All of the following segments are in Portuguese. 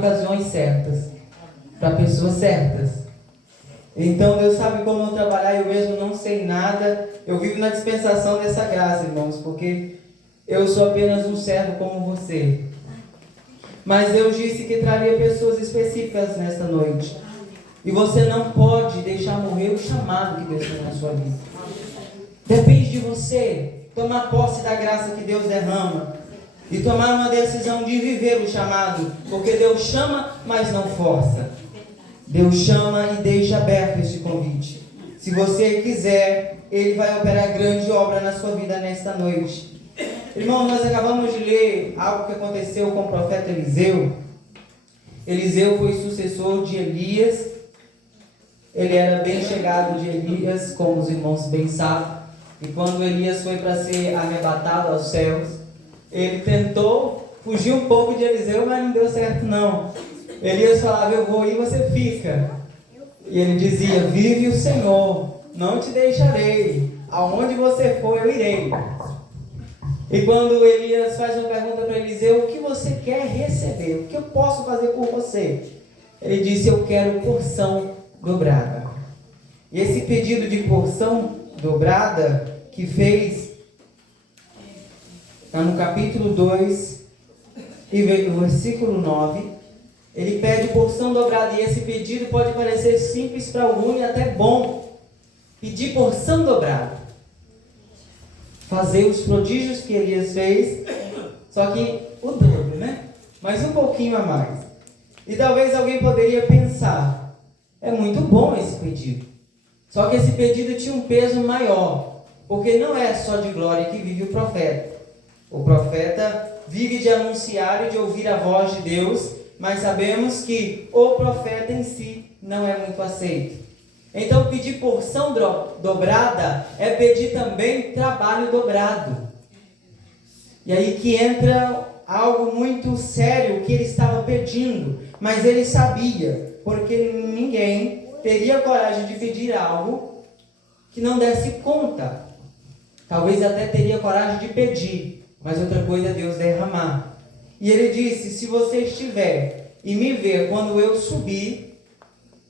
ocasiões certas, para pessoas certas. Então Deus sabe como trabalhar. Eu mesmo não sei nada. Eu vivo na dispensação dessa graça, irmãos, porque eu sou apenas um servo como você. Mas Deus disse que traria pessoas específicas nesta noite. E você não pode deixar morrer o chamado que Deus tem na sua vida. Depende de você tomar posse da graça que Deus derrama e tomar uma decisão de viver o chamado, porque Deus chama, mas não força. Deus chama e deixa aberto esse convite. Se você quiser, Ele vai operar grande obra na sua vida nesta noite. Irmão, nós acabamos de ler algo que aconteceu com o profeta Eliseu. Eliseu foi sucessor de Elias. Ele era bem chegado de Elias, como os irmãos bem sabem. E quando Elias foi para ser arrebatado aos céus, ele tentou fugir um pouco de Eliseu, mas não deu certo não. Elias falava: eu vou ir, você fica. E ele dizia: vive o Senhor, não te deixarei. Aonde você for, eu irei. E quando Elias faz uma pergunta para Eliseu: o que você quer receber? O que eu posso fazer por você? Ele disse: eu quero porção dobrada. E esse pedido de porção dobrada que fez, está no capítulo 2 e no versículo 9. Ele pede porção dobrada. E esse pedido pode parecer simples para algum e até bom. Pedir porção dobrada, fazer os prodígios que Elias fez, só que o dobro, né? Mas um pouquinho a mais. E talvez alguém poderia pensar: é muito bom esse pedido. Só que esse pedido tinha um peso maior, porque não é só de glória que vive o profeta. O profeta vive de anunciar e de ouvir a voz de Deus, mas sabemos que o profeta em si não é muito aceito. Então pedir porção dobrada é pedir também trabalho dobrado. E aí que entra algo muito sério que ele estava pedindo, mas ele sabia, porque ninguém teria coragem de pedir algo que não desse conta. Talvez até teria coragem de pedir, mas outra coisa é Deus derramar. E ele disse: se você estiver e me ver quando eu subir,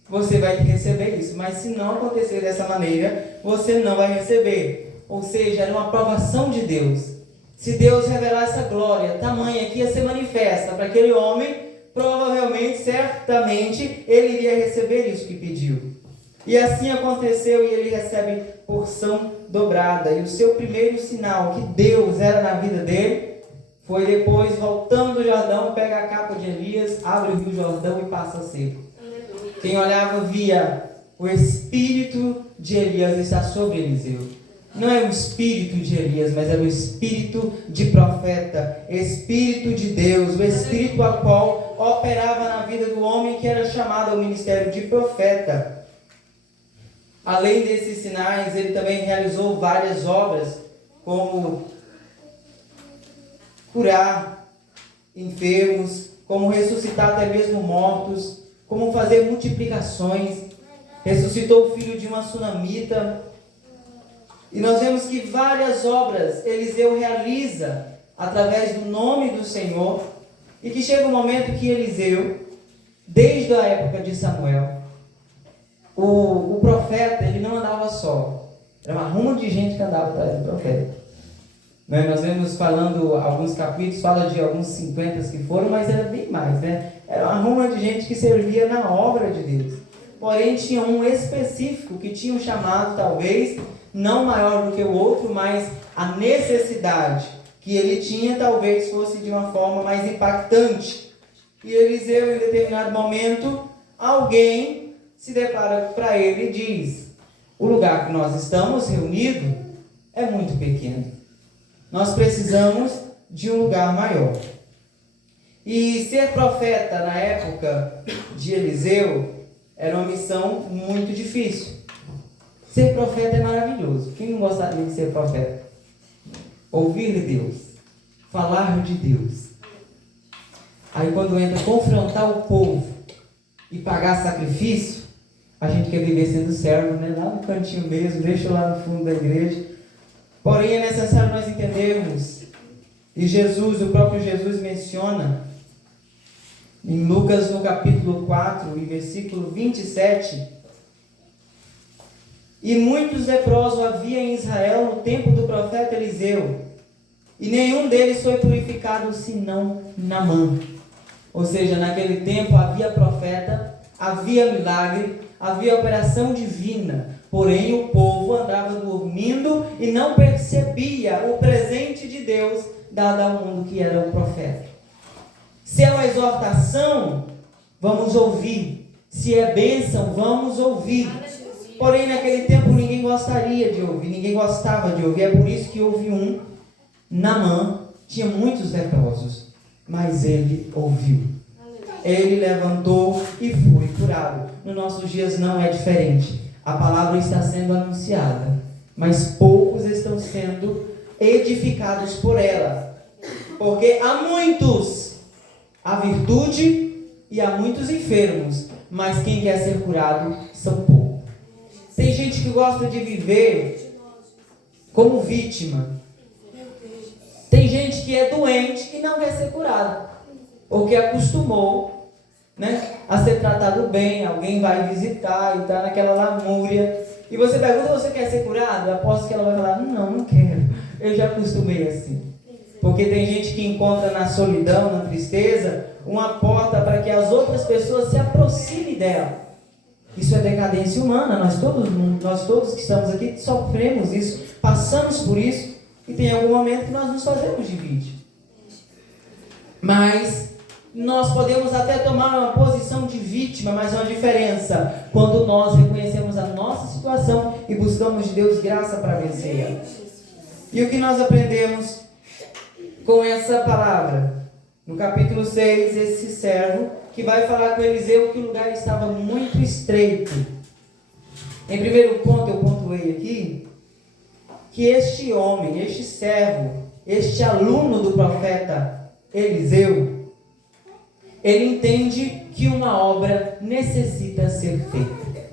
você vai receber isso. Mas se não acontecer dessa maneira, você não vai receber. Ou seja, era uma aprovação de Deus. Se Deus revelar essa glória tamanha que ia ser manifesta para aquele homem, provavelmente, certamente, ele iria receber isso que pediu. E assim aconteceu, e ele recebe porção dobrada. E o seu primeiro sinal que Deus era na vida dele foi depois, voltando do Jordão, pega a capa de Elias, abre o rio Jordão e passa seco. Quem olhava via o espírito de Elias estar sobre Eliseu. Não é o espírito de Elias, mas era o espírito de profeta, espírito de Deus, o espírito a qual operava na vida do homem que era chamado ao ministério de profeta. Além desses sinais, ele também realizou várias obras, como curar enfermos, como ressuscitar até mesmo mortos, como fazer multiplicações. Ressuscitou o filho de uma sunamita. E nós vemos que várias obras Eliseu realiza através do nome do Senhor. E que chega um momento que Eliseu, desde a época de Samuel, o profeta, ele não andava só. Era uma ruma de gente que andava atrás do profeta. Nós vemos falando, alguns capítulos, fala de alguns 50 que foram, mas era bem mais, né? Era uma ruma de gente que servia na obra de Deus. Porém, tinha um específico que tinha um chamado, talvez, não maior do que o outro, mas a necessidade que ele tinha, talvez, fosse de uma forma mais impactante. E Eliseu, em determinado momento, alguém se depara para ele e diz: o lugar que nós estamos reunidos é muito pequeno. Nós precisamos de um lugar maior. E ser profeta na época de Eliseu era uma missão muito difícil. Ser profeta é maravilhoso. Quem não gostaria de ser profeta? Ouvir de Deus, falar de Deus. Aí quando entra confrontar o povo e pagar sacrifício, a gente quer viver sendo servo, né? Lá no cantinho mesmo, deixa lá no fundo da igreja. Porém, é necessário nós entendermos, e Jesus, o próprio Jesus menciona, Em Lucas, no capítulo 4, e versículo 27, e muitos leprosos havia em Israel no tempo do profeta Eliseu, e nenhum deles foi purificado senão Naamã. Ou seja, naquele tempo havia profeta, havia milagre, havia operação divina, porém o povo andava dormindo e não percebia o presente de Deus dado ao mundo, que era o profeta. Se é uma exortação, vamos ouvir. Se é bênção, vamos ouvir. Porém, naquele tempo ninguém gostaria de ouvir, ninguém gostava de ouvir. É por isso que houve um, Naamã, tinha muitos leprosos, mas ele ouviu. Ele levantou e foi curado. Nos nossos dias não é diferente. A palavra está sendo anunciada, mas poucos estão sendo edificados por ela. Porque há muitos, há virtude e há muitos enfermos, mas quem quer ser curado são poucos. Tem gente que gosta de viver como vítima. Tem gente que é doente e não quer ser curado, porque acostumou, né, a ser tratado bem. Alguém vai visitar e está naquela lamúria, e você pergunta: você quer ser curado? Eu aposto que ela vai falar: não quero, eu já acostumei assim. Porque tem gente que encontra na solidão, na tristeza, uma porta para que as outras pessoas se aproximem dela. Isso é decadência humana. Nós todos que estamos aqui sofremos isso, passamos por isso, e tem algum momento que nós nos fazemos de vítima. Mas nós podemos até tomar uma posição de vítima, mas há uma diferença quando nós reconhecemos a nossa situação e buscamos de Deus graça para vencer. E o que nós aprendemos com essa palavra? No capítulo 6, esse servo que vai falar com Eliseu que o lugar estava muito estreito. Em primeiro ponto, eu pontuei aqui que este homem, este servo, este aluno do profeta Eliseu, ele entende que uma obra necessita ser feita.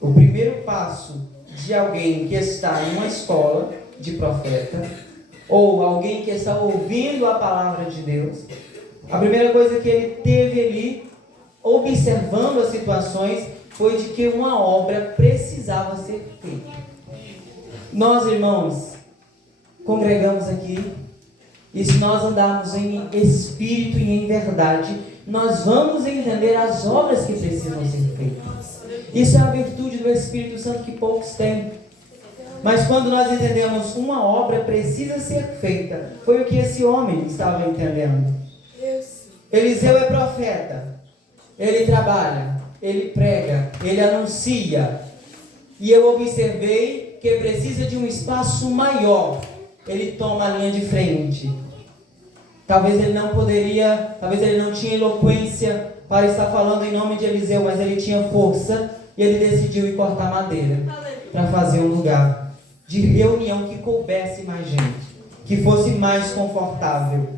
O primeiro passo de alguém que está em uma escola de profeta, ou alguém que está ouvindo a palavra de Deus, a primeira coisa que ele teve ali, observando as situações, foi de que uma obra precisava ser feita. Nós, irmãos, congregamos aqui, e se nós andarmos em espírito e em verdade, nós vamos entender as obras que precisam ser feitas. Isso é a virtude do Espírito Santo que poucos têm. Mas quando nós entendemos uma obra precisa ser feita, foi o que esse homem estava entendendo. Eliseu é profeta, ele trabalha, ele prega, ele anuncia, e eu observei que precisa de um espaço maior. Ele toma a linha de frente. Talvez ele não tinha eloquência para estar falando em nome de Eliseu, mas ele tinha força, e ele decidiu ir cortar madeira para fazer um lugar de reunião que coubesse mais gente, que fosse mais confortável.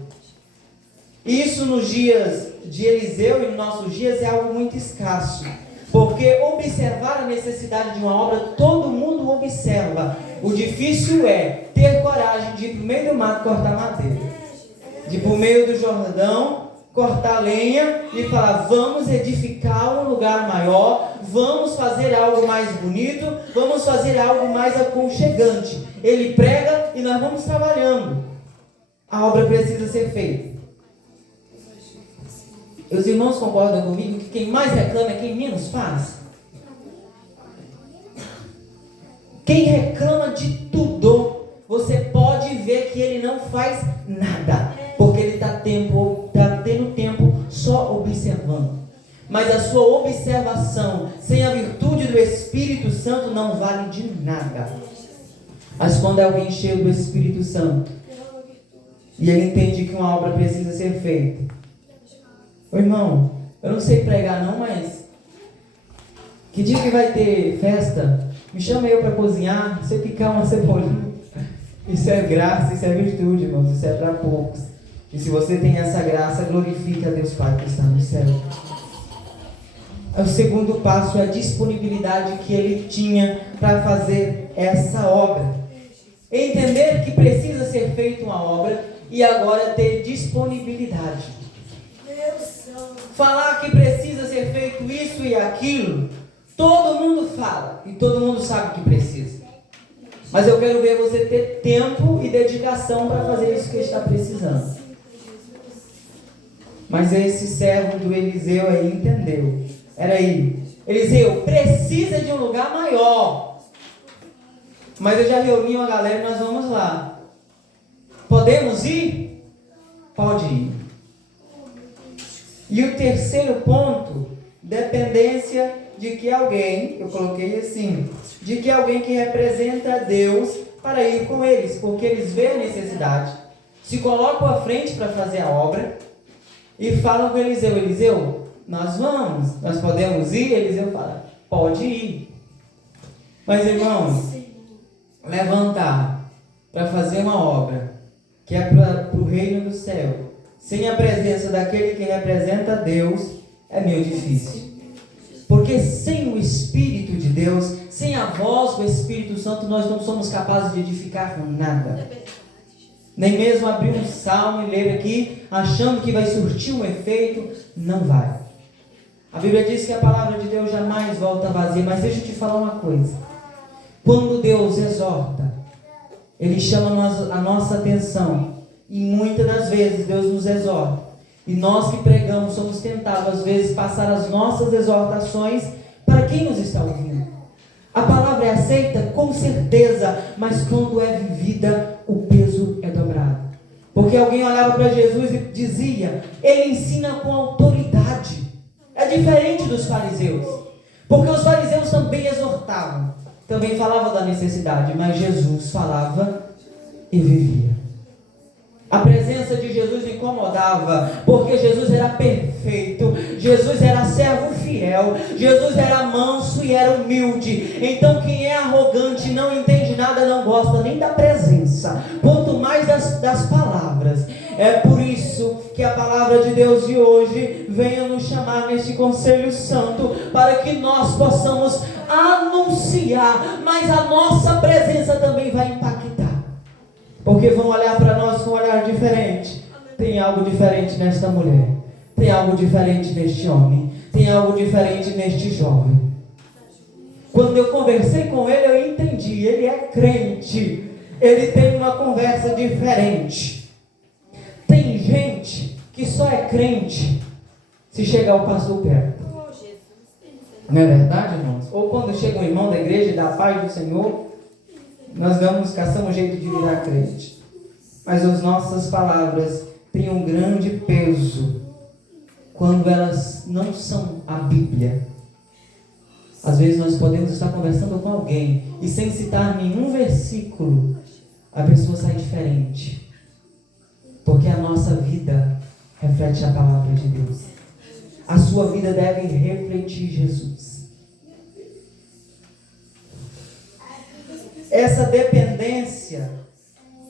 Isso nos dias de Eliseu e nos nossos dias é algo muito escasso, porque observar a necessidade de uma obra, todo mundo observa. O difícil é ter coragem de ir para o meio do mato cortar madeira, de ir para o meio do Jordão cortar lenha e falar: vamos edificar um lugar maior, vamos fazer algo mais bonito, vamos fazer algo mais aconchegante. Ele prega e nós vamos trabalhando. A obra precisa ser feita. Os irmãos concordam comigo que quem mais reclama é quem menos faz? Quem reclama de tudo, você pode ver que ele não faz nada, porque ele está tendo tempo só observando. Mas a sua observação sem a virtude do Espírito Santo não vale de nada. Mas quando é alguém cheio do Espírito Santo e ele entende que uma obra precisa ser feita. Ô irmão, eu não sei pregar não, mas que dia que vai ter festa? Me chama eu para cozinhar, se eu picar uma cebolinha. Isso é graça, isso é virtude, irmãos, isso é para poucos. E se você tem essa graça, glorifique a Deus Pai que está no céu. O segundo passo é a disponibilidade que ele tinha para fazer essa obra. Entender que precisa ser feita uma obra e agora é ter disponibilidade. Falar que precisa ser feito isso e aquilo, todo mundo fala e todo mundo sabe que precisa. Mas eu quero ver você ter tempo e dedicação para fazer isso que está precisando. Mas esse servo do Eliseu aí entendeu. Era aí. Eliseu, precisa de um lugar maior. Mas eu já reuni uma galera e nós vamos lá. Podemos ir? Pode ir. E o terceiro ponto, dependência de que alguém, eu coloquei assim, de que alguém que representa Deus para ir com eles, porque eles veem a necessidade, se colocam à frente para fazer a obra e falam com Eliseu, Eliseu, nós vamos, nós podemos ir? Eliseu fala, pode ir. Mas irmãos, levantar para fazer uma obra que é para o reino do céu, sem a presença daquele que representa Deus, é meio difícil. Porque sem o Espírito de Deus, sem a voz do Espírito Santo, nós não somos capazes de edificar nada. Nem mesmo abrir um salmo e ler aqui, achando que vai surtir um efeito, não vai. A Bíblia diz que a palavra de Deus jamais volta vazia, mas deixa eu te falar uma coisa. Quando Deus exorta, Ele chama a nossa atenção, e muitas das vezes Deus nos exorta. E nós que pregamos somos tentados, às vezes, passar as nossas exortações para quem nos está ouvindo. A palavra é aceita, com certeza, mas quando é vivida, o peso é dobrado. Porque alguém olhava para Jesus e dizia, ele ensina com autoridade. É diferente dos fariseus. Porque os fariseus também exortavam, também falavam da necessidade, mas Jesus falava e vivia. A presença de Jesus incomodava, porque Jesus era perfeito, Jesus era servo fiel, Jesus era manso e era humilde. Então quem é arrogante, não entende nada, não gosta nem da presença, quanto mais das palavras. É por isso que a palavra de Deus de hoje venha nos chamar neste conselho santo, para que nós possamos anunciar, mas a nossa presença também vai impactar. Porque vão olhar para nós com um olhar diferente. Tem algo diferente nesta mulher. Tem algo diferente neste homem. Tem algo diferente neste jovem. Quando eu conversei com ele, eu entendi. Ele é crente. Ele tem uma conversa diferente. Tem gente que só é crente se chegar o pastor perto. Não é verdade, irmãos? Ou quando chega um irmão da igreja e dá a paz do Senhor, nós caçamos jeito de virar crente. Mas as nossas palavras têm um grande peso quando elas não são a Bíblia. Às vezes nós podemos estar conversando com alguém e sem citar nenhum versículo, a pessoa sai diferente. Porque a nossa vida reflete a palavra de Deus. A sua vida deve refletir Jesus. Essa dependência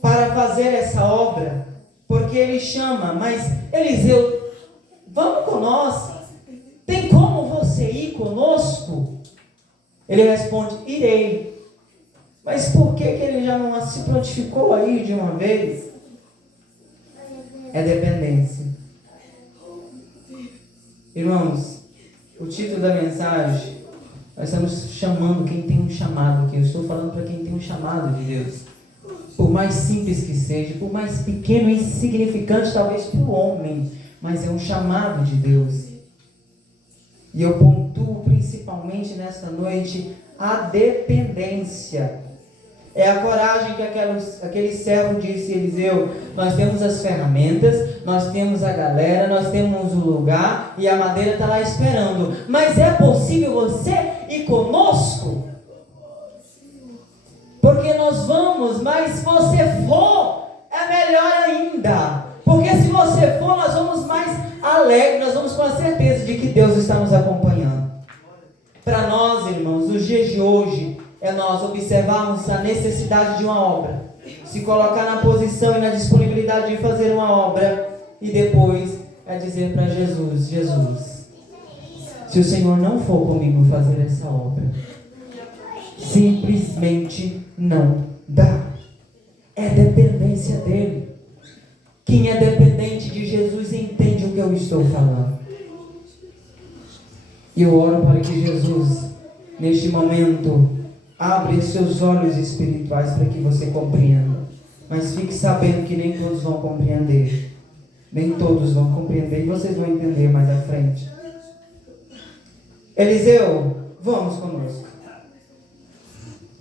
para fazer essa obra, porque ele chama, mas Eliseu, vamos com nós, tem como você ir conosco? Ele responde, irei. Mas por que ele já não se prontificou a ir de uma vez? É dependência. Irmãos, o título da mensagem, nós estamos chamando quem tem um chamado aqui. Eu estou falando para quem tem um chamado de Deus. Por mais simples que seja, por mais pequeno e insignificante talvez para o homem, mas é um chamado de Deus. E eu pontuo principalmente nesta noite a dependência. É a coragem que aquele servo disse a Eliseu, nós temos as ferramentas, nós temos a galera, nós temos o lugar e a madeira está lá esperando. Mas é possível você ir conosco? Porque nós vamos, mas se você for, é melhor ainda. Porque se você for, nós vamos mais alegres, nós vamos com a certeza de que Deus está nos acompanhando. Para nós, irmãos, nos dias de hoje, é nós observarmos a necessidade de uma obra, se colocar na posição e na disponibilidade de fazer uma obra, e depois é dizer para Jesus, Jesus, se o Senhor não for comigo fazer essa obra, simplesmente não dá. É dependência dele. Quem é dependente de Jesus entende o que eu estou falando. E eu oro para que Jesus, neste momento, abra os seus olhos espirituais para que você compreenda. Mas fique sabendo que nem todos vão compreender. Nem todos vão compreender e vocês vão entender mais à frente. Eliseu, vamos conosco.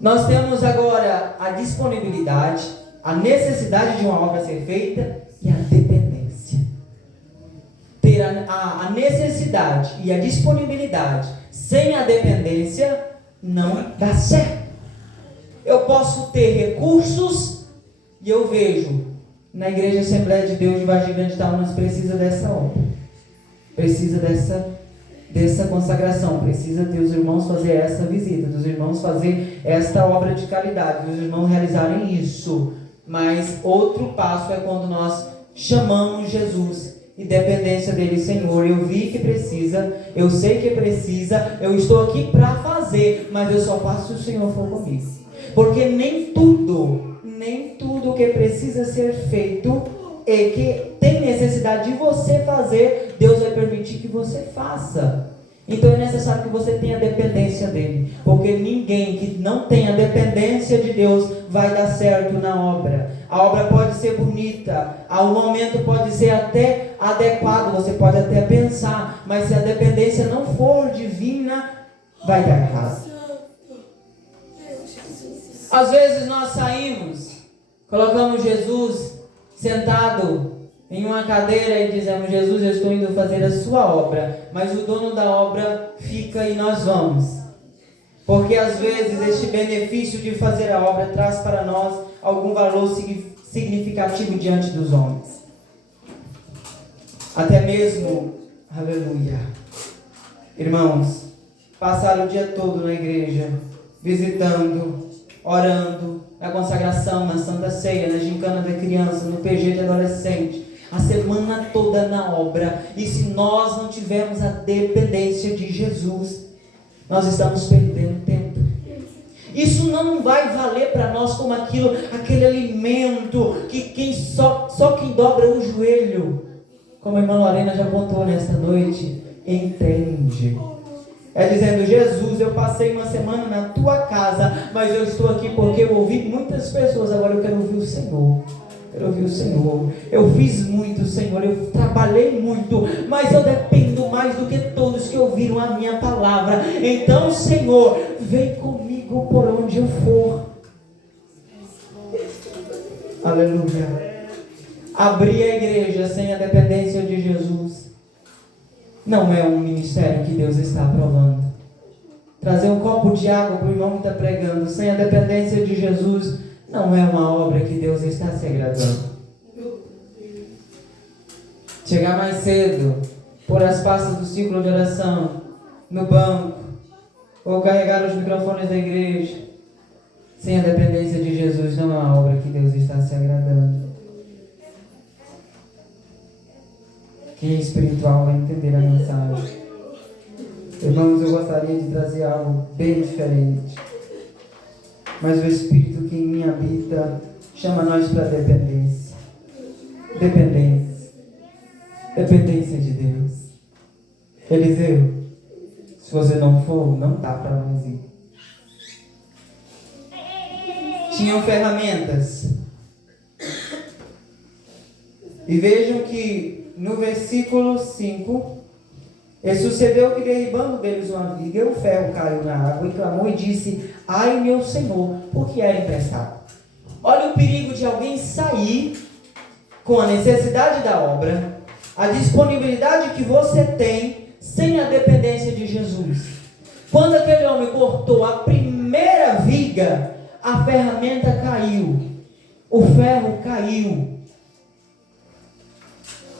Nós temos agora a disponibilidade, a necessidade de uma obra ser feita e a dependência. Ter a necessidade e a disponibilidade sem a dependência não dá certo. Eu posso ter recursos e eu vejo na Igreja Assembleia de Deus de Vargem Grande Taunas precisa dessa obra, precisa dessa consagração, precisa dos irmãos fazer essa visita, dos irmãos fazer esta obra de caridade, dos irmãos realizarem isso. Mas outro passo é quando nós chamamos Jesus e dependência dele. Senhor, eu vi que precisa, eu sei que precisa, eu estou aqui para fazer, mas eu só faço se o Senhor for comigo. Porque nem tudo que precisa ser feito e que tem necessidade de você fazer, Deus vai permitir que você faça. Então é necessário que você tenha dependência dele, porque ninguém que não tenha dependência de Deus vai dar certo na obra. A obra pode ser bonita, o momento pode ser até adequado, você pode até pensar, mas se a dependência não for divina, vai dar errado. Às vezes nós saímos, colocamos Jesus sentado em uma cadeira e dizemos: Jesus, eu estou indo fazer a sua obra, mas o dono da obra fica e nós vamos. Porque às vezes este benefício de fazer a obra traz para nós algum valor significativo diante dos homens. Até mesmo, aleluia, irmãos, passar o dia todo na igreja, visitando, orando, na consagração, na Santa Ceia, na gincana da criança, no PG de adolescente, a semana toda na obra, e se nós não tivermos a dependência de Jesus, nós estamos perdendo tempo. Isso não vai valer para nós como aquele alimento que só quem dobra o joelho, como a irmã Lorena já contou nesta noite, entende. É dizendo: Jesus, eu passei uma semana na tua casa, mas eu estou aqui porque eu ouvi muitas pessoas, agora eu quero ouvir o Senhor. Quero ouvir o Senhor. Eu fiz muito, Senhor, eu trabalhei muito, mas eu dependo mais do que todos que ouviram a minha palavra. Então, Senhor, vem comigo por onde eu for. Aleluia. Abrir a igreja sem a dependência de Jesus não é um ministério que Deus está aprovando. Trazer um copo de água para o irmão que está pregando sem a dependência de Jesus não é uma obra que Deus está se agradando. Chegar mais cedo, pôr as pastas do círculo de oração no banco, ou carregar os microfones da igreja sem a dependência de Jesus não é uma obra que Deus está se agradando. Quem é espiritual vai entender a mensagem. Irmãos, eu gostaria de trazer algo bem diferente, mas o Espírito que em mim habita chama nós para dependência. Dependência de Deus. Eliseu, se você não for, não dá para nós ir. Tinham ferramentas. E vejam que no versículo 5, e sucedeu que derribando deles uma viga, o ferro caiu na água e clamou e disse: ai meu Senhor, por que era emprestado? Olha o perigo de alguém sair com a necessidade da obra, a disponibilidade que você tem, sem a dependência de Jesus. Quando aquele homem cortou a primeira viga, a ferramenta caiu, o ferro caiu.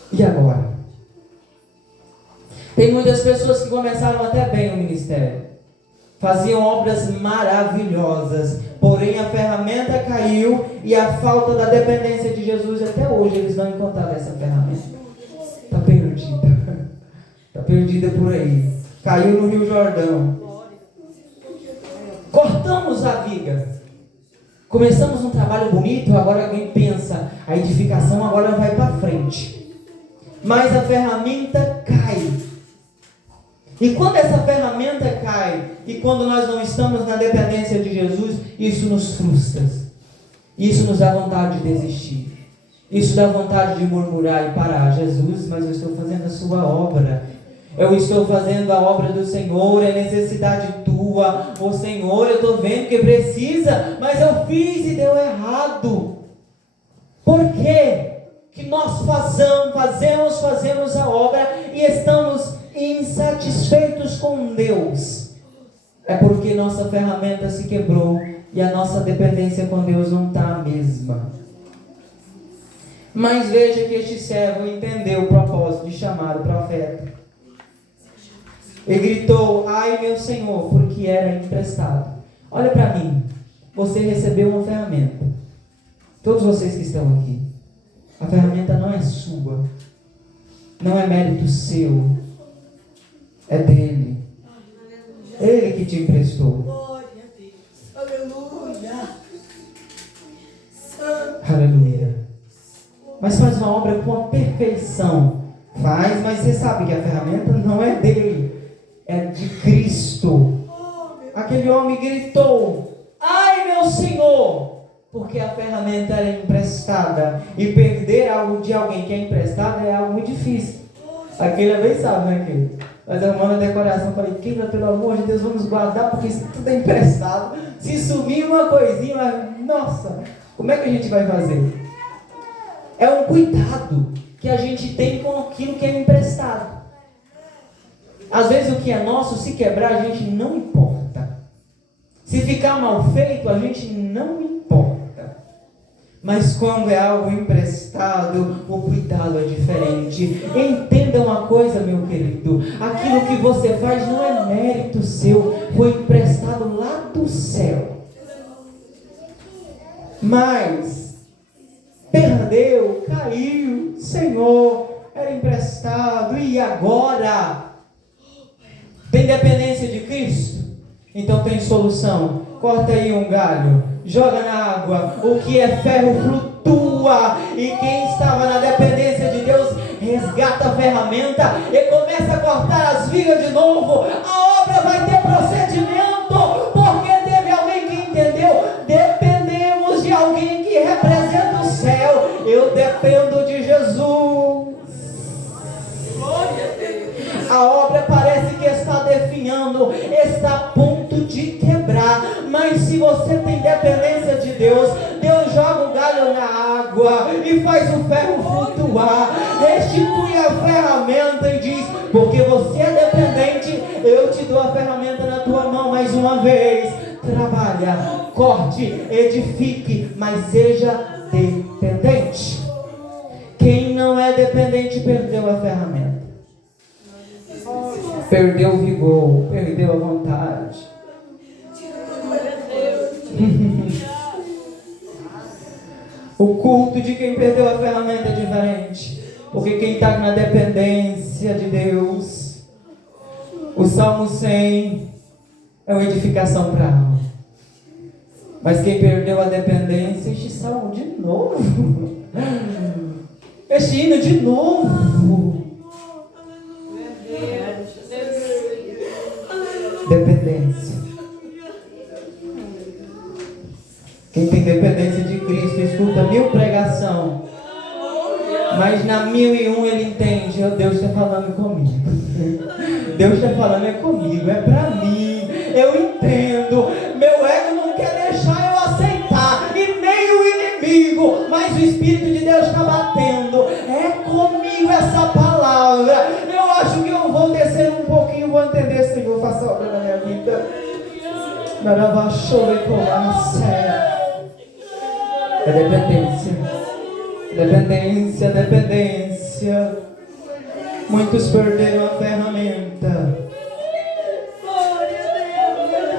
E agora? Tem muitas pessoas que começaram até bem o ministério, faziam obras maravilhosas, porém a ferramenta caiu e a falta da dependência de Jesus, até hoje eles não encontraram essa ferramenta. Está perdida. Está perdida por aí. Caiu no Rio Jordão. Cortamos a viga. Começamos um trabalho bonito, agora alguém pensa, a edificação agora vai para frente. Mas a ferramenta cai. E quando essa ferramenta cai, e quando nós não estamos na dependência de Jesus, isso nos frustra. Isso nos dá vontade de desistir. Isso dá vontade de murmurar e parar. Jesus, mas eu estou fazendo a sua obra. Eu estou fazendo a obra do Senhor, é necessidade tua. Ô Senhor, eu estou vendo que precisa, mas eu fiz e deu errado. Por quê? Que nós fazemos a obra e estamos insatisfeitos com Deus. É porque nossa ferramenta se quebrou e a nossa dependência com Deus não está a mesma. Mas veja que este servo entendeu o propósito de chamar o profeta. Ele gritou: ai meu Senhor, porque era emprestado. Olha para mim, você recebeu uma ferramenta. Todos vocês que estão aqui, a ferramenta não é sua, não é mérito seu, é dele. Ele que te emprestou. Glória a Deus. Aleluia. Aleluia. Mas faz uma obra com a perfeição. Faz, mas você sabe que a ferramenta não é dele, é de Cristo. Aquele homem gritou: ai meu Senhor, porque a ferramenta era emprestada. E perder algo de alguém que é emprestado é algo muito difícil. Aquele bem sabe, né, querido? Mas eu mando a decoração, falei: Keila, pelo amor de Deus, vamos guardar, porque isso tudo é emprestado. Se sumir uma coisinha, mas, nossa, como é que a gente vai fazer? É um cuidado que a gente tem com aquilo que é emprestado. Às vezes o que é nosso, se quebrar, a gente não importa. Se ficar mal feito, a gente não importa. Mas quando é algo emprestado, o cuidado é diferente. Entenda uma coisa, meu querido: aquilo que você faz não é mérito seu, foi emprestado lá do céu. Mas perdeu, caiu, Senhor, era emprestado, e agora? Tem dependência de Cristo? Então tem solução. Corta aí um galho, joga na água, o que é ferro flutua, e quem estava na dependência de Deus resgata a ferramenta e começa a cortar as vigas de novo. A obra vai ter procedimento, porque teve alguém que entendeu. Dependemos de alguém que representa o céu. Eu dependo de Jesus. A obra parece que está definhando, está a ponto de quebrar, mas se você tem dependência de Deus, Deus joga o galho na água e faz o ferro flutuar, restitui a ferramenta e diz: porque você é dependente, eu te dou a ferramenta na tua mão mais uma vez. Trabalha, corte, edifique, mas seja dependente. Quem não é dependente perdeu a ferramenta. Perdeu o vigor, perdeu a vontade. O culto de quem perdeu a ferramenta é diferente, porque quem está na dependência de Deus, o Salmo 100 é uma edificação para a alma. Mas quem perdeu a dependência, este salmo de novo, este hino de novo. Dependência. Quem tem dependência de Cristo escuta 1000 pregação, mas na 1001 ele entende: oh, Deus está falando comigo. Deus está falando é comigo, é para mim. Eu entendo. Meu ego não quer deixar eu aceitar, e nem o inimigo, mas o Espírito de Deus está batendo. É comigo essa palavra. Eu acho que eu vou descer um pouquinho, vou entender. Senhor, faça obra na minha vida. É dependência. Dependência, dependência. Muitos perderam a ferramenta.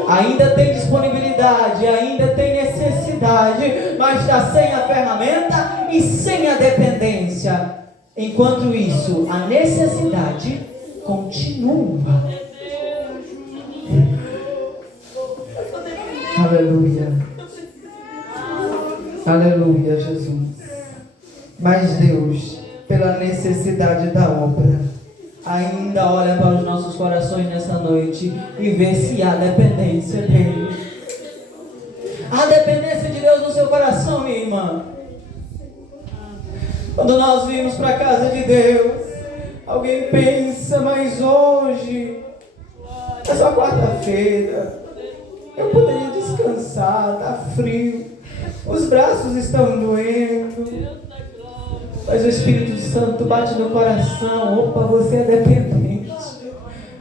Ainda tem disponibilidade, ainda tem necessidade, mas está sem a ferramenta e sem a dependência. Enquanto isso, a necessidade continua. Aleluia. Aleluia, Jesus. Mas Deus, pela necessidade da obra, ainda olha para os nossos corações nessa noite e vê se há dependência dele. Há dependência de Deus no seu coração, minha irmã. Quando nós vimos para a casa de Deus, alguém pensa, mas hoje é só quarta-feira, eu poderia descansar, está frio, os braços estão doendo. Mas o Espírito Santo bate no coração. Opa, você é dependente.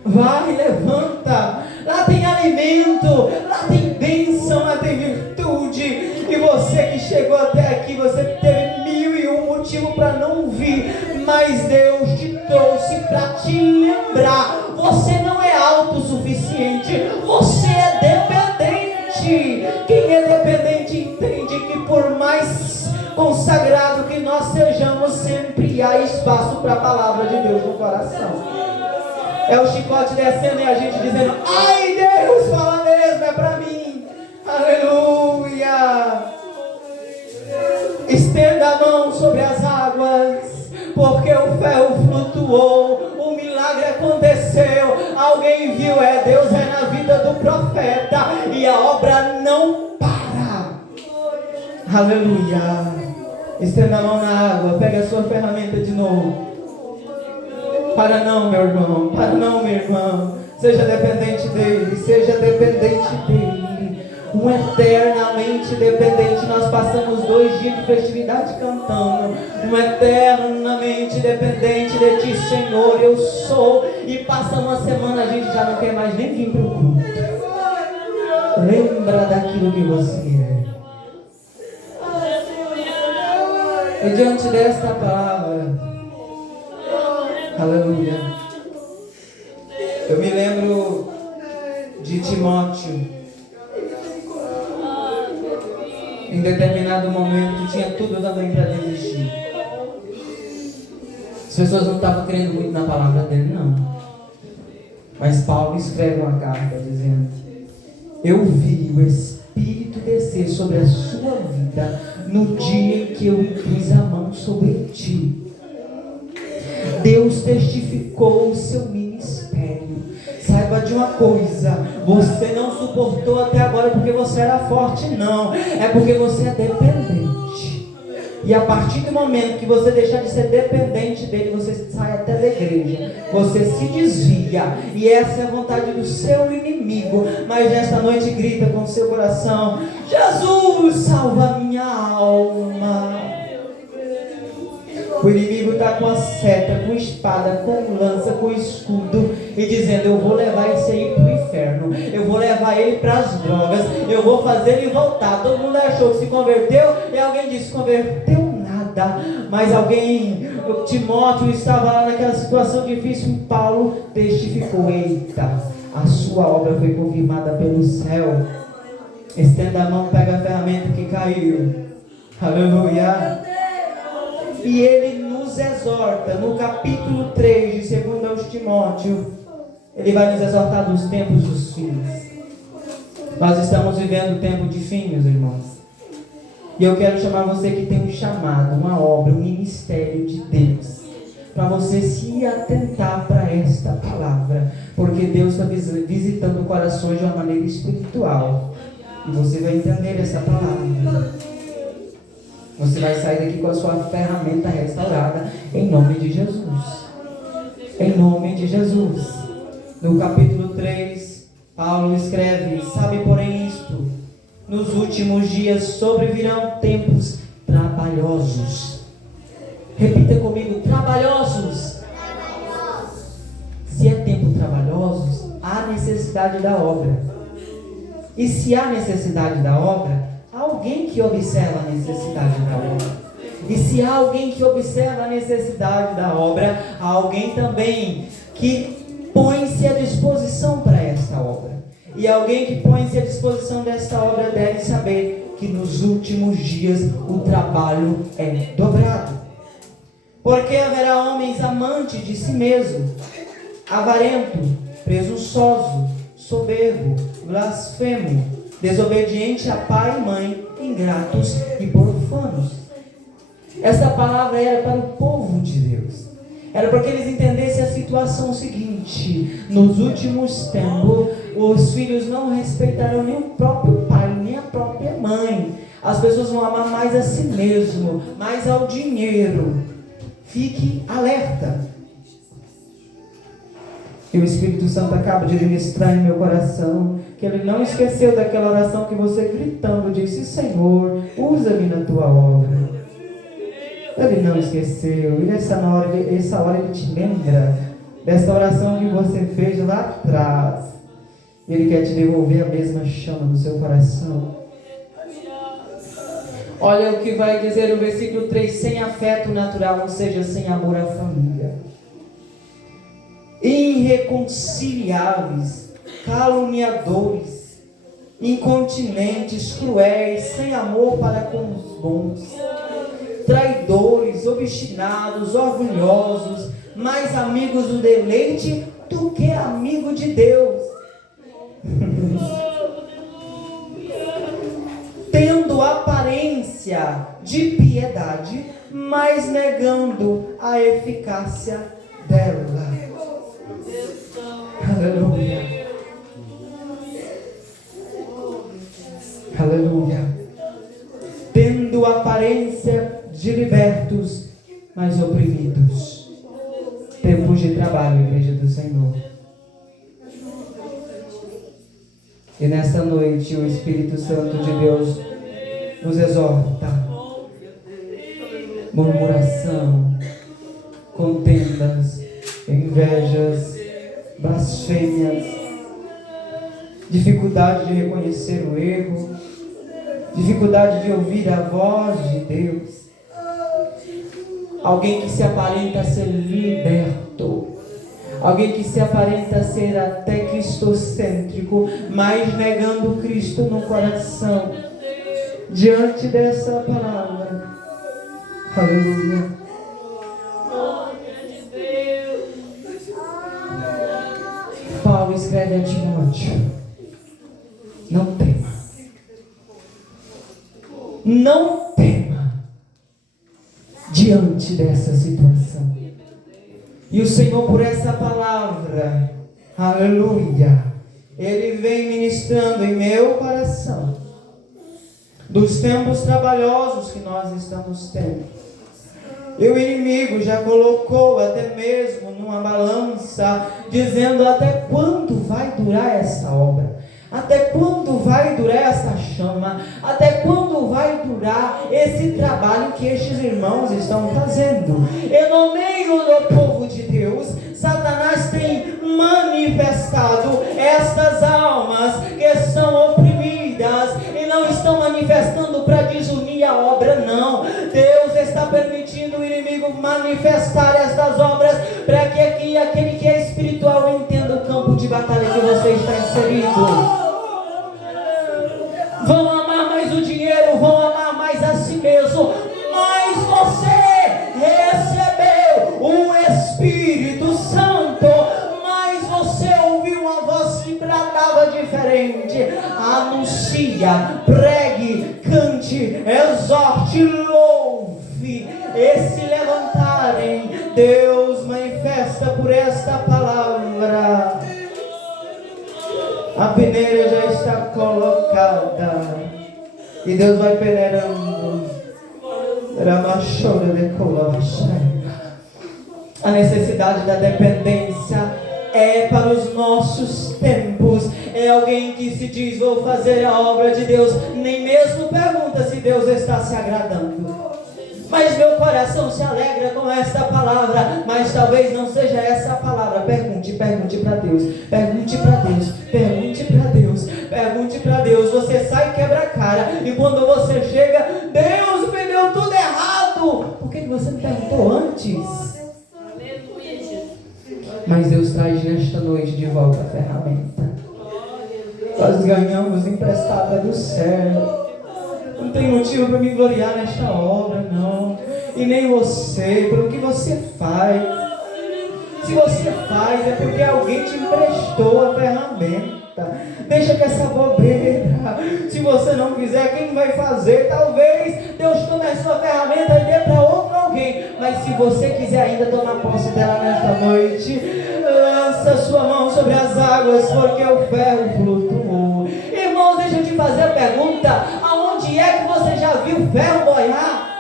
Vai, levanta. Lá tem alimento, lá tem bênção, lá tem virtude. E você que chegou até aqui, você teve 1001 motivos para não vir. Mas Deus te trouxe para te lembrar. Você não é autossuficiente, você é dependente. Quem é dependente entende que por mais consagrado que nós sejamos, sempre há espaço para a palavra de Deus no coração. É o chicote descendo e a gente dizendo: ai Deus, fala mesmo, é para mim. Aleluia. Estenda a mão sobre as águas, porque o ferro flutuou, o milagre aconteceu, alguém viu, Deus é na vida do profeta e a obra não para. Aleluia. Estenda a mão na água, pega a sua ferramenta de novo. Para não, meu irmão, para não, minha irmã. Seja dependente dele, seja dependente dele. Um eternamente dependente. Nós passamos 2 dias de festividade cantando. Um eternamente dependente de ti, Senhor, eu sou. E passa uma semana, a gente já não quer mais nem vir para o culto. Lembra daquilo que você é. E diante desta palavra, aleluia, eu me lembro de Timóteo. Em determinado momento tinha tudo também para desistir. As pessoas não estavam crendo muito na palavra dele, não. Mas Paulo escreve uma carta dizendo: eu vi o Espírito descer sobre a sua vida no dia em que eu impus a mão sobre ti. Deus testificou o seu ministério. Saiba de uma coisa: você não suportou até agora porque você era forte, não. É porque você é dependente. E a partir do momento que você deixar de ser dependente dele, você sai até da igreja, você se desvia, e essa é a vontade do seu inimigo. Mas nesta noite grita com o seu coração: Jesus, salva minha alma. O inimigo está com a seta, com espada, com lança, com escudo, e dizendo: eu vou levar esse aí para o inferno, eu vou levar ele para as drogas, eu vou fazer ele voltar. Todo mundo achou que se converteu, e alguém disse: converteu nada. Mas alguém, Timóteo estava lá naquela situação difícil, e Paulo testificou: eita, a sua obra foi confirmada pelo céu. Estenda a mão, pega a ferramenta que caiu. Aleluia. E ele nos exorta no capítulo 3 de 2 Timóteo. Ele vai nos exortar dos tempos dos fins. Nós estamos vivendo tempo de fim, meus irmãos. E eu quero chamar você que tem um chamado, uma obra, um ministério de Deus, para você se atentar para esta palavra, porque Deus está visitando corações de uma maneira espiritual, e você vai entender essa palavra. Você vai sair daqui com a sua ferramenta restaurada, em nome de Jesus. Em nome de Jesus. No capítulo 3, Paulo escreve: sabe, porém, isto: nos últimos dias sobrevirão tempos trabalhosos. Repita comigo: trabalhosos. Se é tempo trabalhosos, há necessidade da obra. E se há necessidade da obra, há alguém que observa a necessidade da obra. E se há alguém que observa a necessidade da obra, há alguém também que põe-se à disposição para esta obra. E alguém que põe-se à disposição desta obra deve saber que nos últimos dias o trabalho é dobrado. Porque haverá homens amantes de si mesmo, avarento, presunçoso, soberbo, blasfemo, desobediente a pai e mãe, ingratos e profanos. Essa palavra era para o povo de Deus. Era para que eles entendessem a situação seguinte: nos últimos tempos, os filhos não respeitarão nem o próprio pai, nem a própria mãe. As pessoas vão amar mais a si mesmo, mais ao dinheiro. Fique alerta. E o Espírito Santo acaba de ministrar em meu coração que Ele não esqueceu daquela oração que você gritando disse: Senhor, usa-me na tua obra. Ele não esqueceu. E nessa hora Ele te lembra dessa oração que você fez lá atrás. Ele quer te devolver a mesma chama no seu coração. Olha o que vai dizer o versículo 3: sem afeto natural, ou seja, sem amor à família. Irreconciliáveis, caluniadores, incontinentes, cruéis, sem amor para com os bons, traidores, obstinados, orgulhosos, mais amigos do deleite do que amigo de Deus. Tendo aparência de piedade, mas negando a eficácia dela. Aleluia. Aleluia. Tendo aparência de libertos, mas oprimidos. Tempos de trabalho, Igreja do Senhor. E nesta noite o Espírito Santo de Deus nos exorta. Murmuração, contendas, invejas, blasfêmias, dificuldade de reconhecer o erro, dificuldade de ouvir a voz de Deus. Alguém que se aparenta ser liberto, alguém que se aparenta ser até cristocêntrico, mas negando Cristo no coração. Diante dessa palavra, aleluia. Paulo escreve a Timóteo: não tema, não tema diante dessa situação. E o Senhor, por essa palavra, aleluia, Ele vem ministrando em meu coração dos tempos trabalhosos que nós estamos tendo. E o inimigo já colocou até mesmo numa balança, dizendo: até quando vai durar essa obra? Até quando vai durar essa chama? Até quando vai durar esse trabalho que estes irmãos estão fazendo? E no meio do povo de Deus, Satanás tem manifestado estas almas que são oprimidas e não estão manifestando para desunir a obra, não. Deus está permitindo o inimigo manifestar estas obras para que aquele que é espiritual entenda o campo de batalha que você está inserido. Vão amar mais o dinheiro, vão amar mais a si mesmo, mas você recebeu o Espírito Santo, mas você ouviu uma voz que bradava diferente. Anuncia, pregue, cante, exorte, louve, e se levantarem, Deus manifesta por esta palavra. A peneira já está colocada e Deus vai peneirando. A necessidade da dependência é para os nossos tempos. É alguém que se diz: vou fazer a obra de Deus, nem mesmo pergunta se Deus está se agradando. Mas meu coração se alegra com esta palavra. Mas talvez não seja essa a palavra. Pergunte para Deus. Pergunte para Deus. Pergunte para Deus. Pergunte para Deus. Você sai e quebra a cara. E quando você chega: Deus, me deu tudo errado. Por que você não perguntou antes? Mas Deus traz nesta noite de volta a ferramenta. Nós ganhamos emprestada do céu. Não tem motivo para me gloriar nesta obra, não. E nem você, pelo que você faz. Se você faz, é porque alguém te emprestou a ferramenta. Deixa que essa bobeira. Se você não quiser, quem vai fazer? Talvez Deus tome a sua ferramenta e dê para outro alguém. Mas se você quiser ainda tomar posse dela nesta noite, lança sua mão sobre as águas, porque o ferro flutuou. Irmãos, deixa eu te fazer a pergunta: aonde é que você já viu ferro boiar?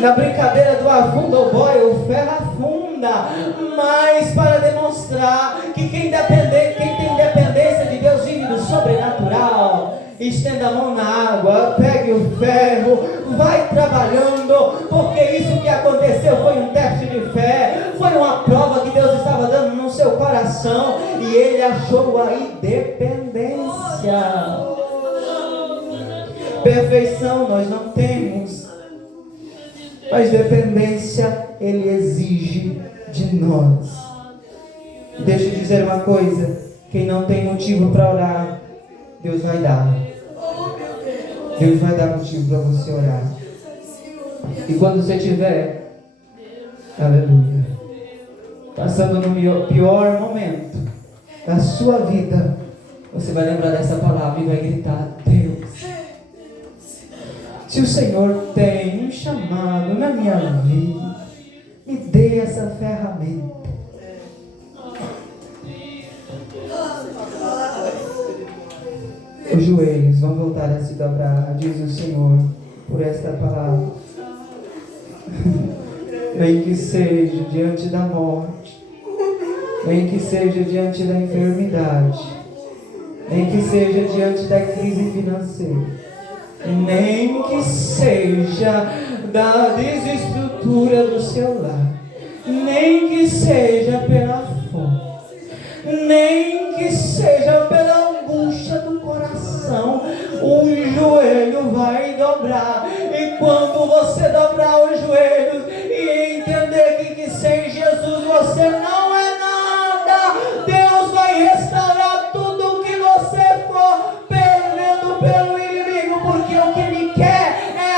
Na brincadeira do afunda ou boia, o ferro afunda. Mas para demonstrar que quem tem dependência de Deus vive do sobrenatural. Estenda a mão na água, pegue o ferro, vai trabalhando, porque isso que aconteceu foi um teste de fé, foi uma prova que Deus estava dando no seu coração, e ele achou a independência. Perfeição nós não temos, mas dependência Ele exige de nós. Deixa eu dizer uma coisa: quem não tem motivo para orar, Deus vai dar. Deus vai dar motivo para você orar. E quando você estiver, aleluia, passando no pior momento da sua vida, você vai lembrar dessa palavra e vai gritar: Deus, se o Senhor tem um chamado na minha vida, me dê essa ferramenta. Os joelhos vão voltar a se dobrar, diz o Senhor, por esta palavra. Nem que seja diante da morte, nem que seja diante da enfermidade, nem que seja diante da crise financeira, nem que seja da desestrutura do seu lar, nem que seja pela fome, nem que seja pela angústia do coração, o joelho vai dobrar. E quando você dobrar os joelhos e entender que sem Jesus você não é nada, Deus vai restaurar tudo que você for perdendo pelo inimigo, porque o que Ele quer é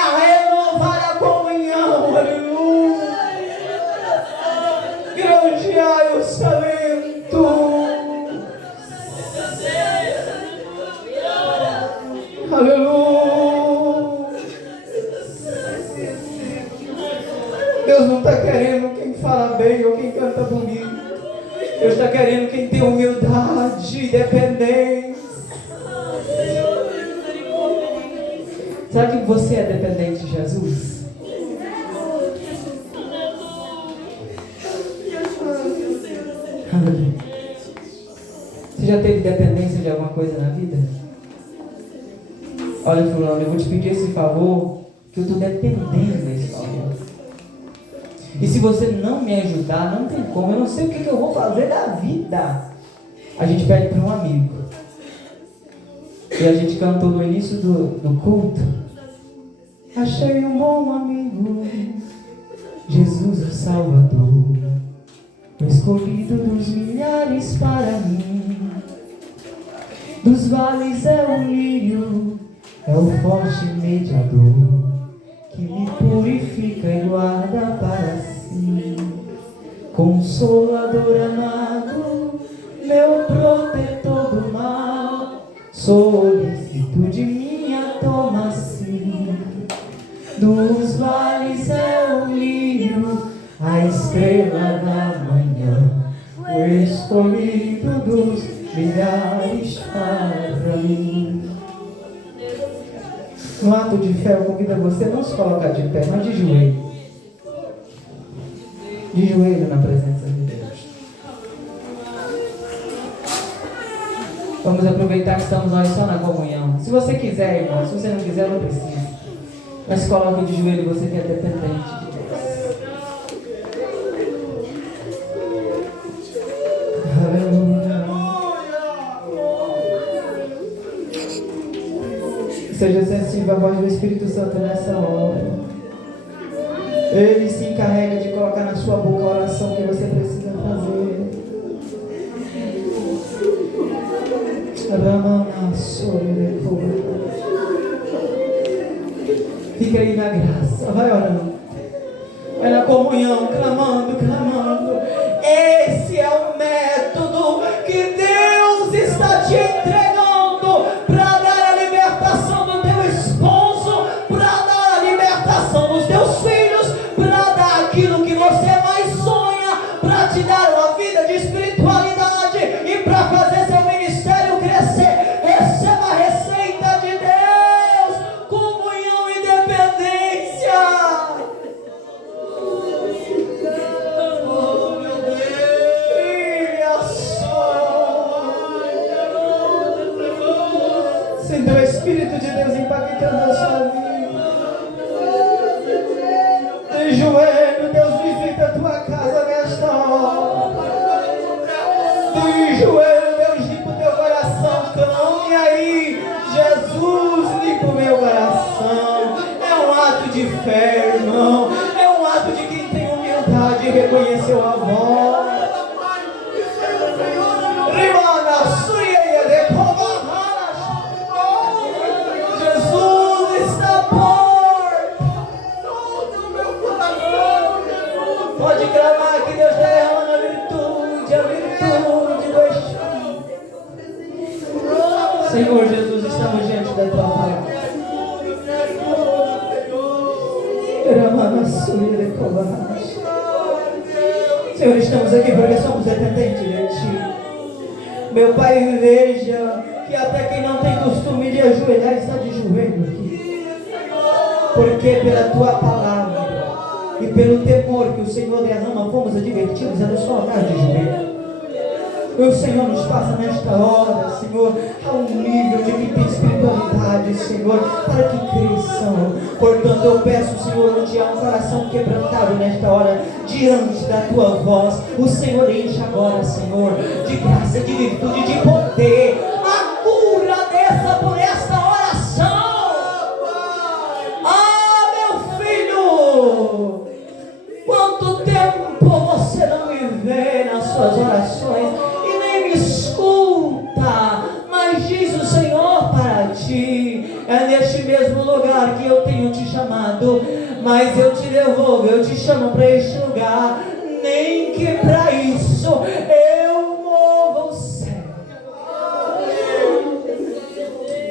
renovar a comunhão. Aleluia! Grandeai os talentos. Aleluia! Deus não está querendo quem fala bem ou quem canta bonito. Deus está querendo quem tem humildade e dependência. Será que você é dependente de Jesus? Aleluia. Você já teve dependência de alguma coisa na vida? Olha, fulano, eu vou te pedir esse favor, que eu estou dependendo desse favor. E se você não me ajudar, não tem como. Eu não sei o que eu vou fazer da vida. A gente pede para um amigo. E a gente cantou no início do culto: achei um bom amigo, Jesus o Salvador, o escolhido dos milhares para mim. Dos vales é o lírio, é o forte mediador, que me purifica e guarda para si. Consolador amado, meu protetor do mal, solicitude minha toma-se. Dos vales é o lírio, a estrela da manhã, o escolhido dos milhares para mim. No ato de fé, eu convido você a não se colocar de pé, mas de joelho. De joelho na presença de Deus. Vamos aproveitar que estamos nós só na comunhão. Se você quiser, irmão, se você não quiser, não precisa. Mas se coloque de joelho, você que é dependente de Deus. Aleluia. Seja sensível à voz do Espírito Santo nessa hora. Ele se encarrega de colocar na sua boca a oração que você precisa fazer. Fica aí na graça, vai orando, vai na comunhão, clamando, clamando. Esse é o método que Deus Espírito de Deus impactando a sua vida. De joelho, Deus visita a tua casa nesta hora. De joelho, Deus limpa o teu coração. Clame aí, Jesus, limpa o meu coração. É um ato de fé, irmão. É um ato de quem tem humildade e reconheceu a voz. Jesus está à porta. Pode clamar que Deus está derramando a virtude do Espírito. Senhor Jesus, estamos diante da tua palavra. Senhor, estamos aqui porque somos dependentes de ti. Meu Pai, veja que até quem não tem costume de ajoelhar está de joelho aqui. Porque pela tua palavra e pelo temor que o Senhor derrama, fomos advertidos a nos colocar de joelho. O Senhor nos passa nesta hora, Senhor, a um nível de quem tem espiritualidade, Senhor, para que cresçam. Portanto, eu peço, Senhor, onde há um coração quebrantado nesta hora, diante da tua voz, o Senhor enche agora, Senhor, de graça, de virtude, de poder. A cura desça por esta oração. Ah, meu filho, quanto tempo você não me vê nas suas orações e nem me escuta, mas diz o Senhor para ti: é neste mesmo lugar que eu tenho te chamado, mas eu te devolvo, eu te chamo para este lugar, nem que para isso eu movo o céu.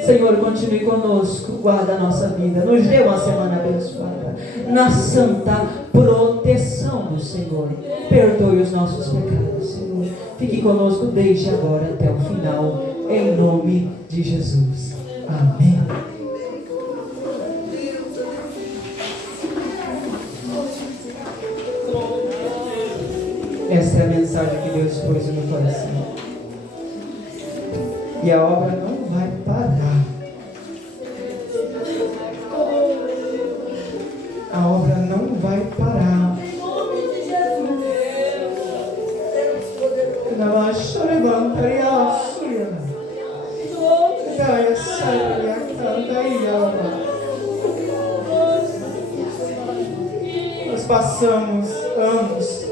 Senhor, continue conosco, guarda a nossa vida, nos dê uma semana abençoada, na santa proteção do Senhor. Perdoe os nossos pecados, Senhor. Fique conosco desde agora até o final, em nome de Jesus. Amém. Essa é a mensagem que Deus pôs no meu coração. E a obra não vai parar. A obra não vai parar. Nós passamos anos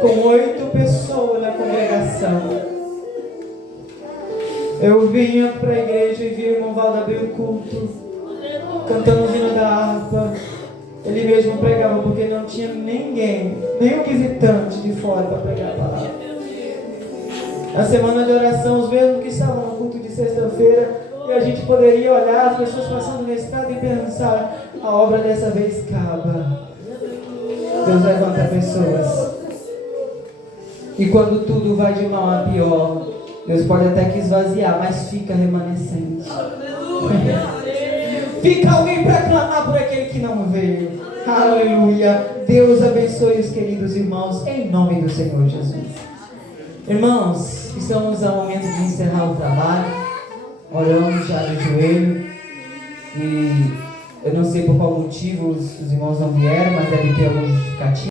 com 8 pessoas na congregação. Eu vinha para a igreja e via o irmão Valdo abrir o culto, cantando o hino da harpa. Ele mesmo pregava porque não tinha ninguém, nenhum visitante de fora para pregar a palavra. Na semana de oração, os mesmos que estavam no culto de sexta-feira, e a gente poderia olhar as pessoas passando na estrada e pensar: a obra dessa vez acaba. Deus levanta pessoas. E quando tudo vai de mal a pior, Deus pode até que esvaziar, mas fica remanescente. Fica alguém para clamar por aquele que não veio. Aleluia. Deus abençoe os queridos irmãos, em nome do Senhor Jesus. Irmãos, estamos ao momento de encerrar o trabalho. Oramos já de joelho. E eu não sei por qual motivo os irmãos não vieram, mas deve ter algum justificativo.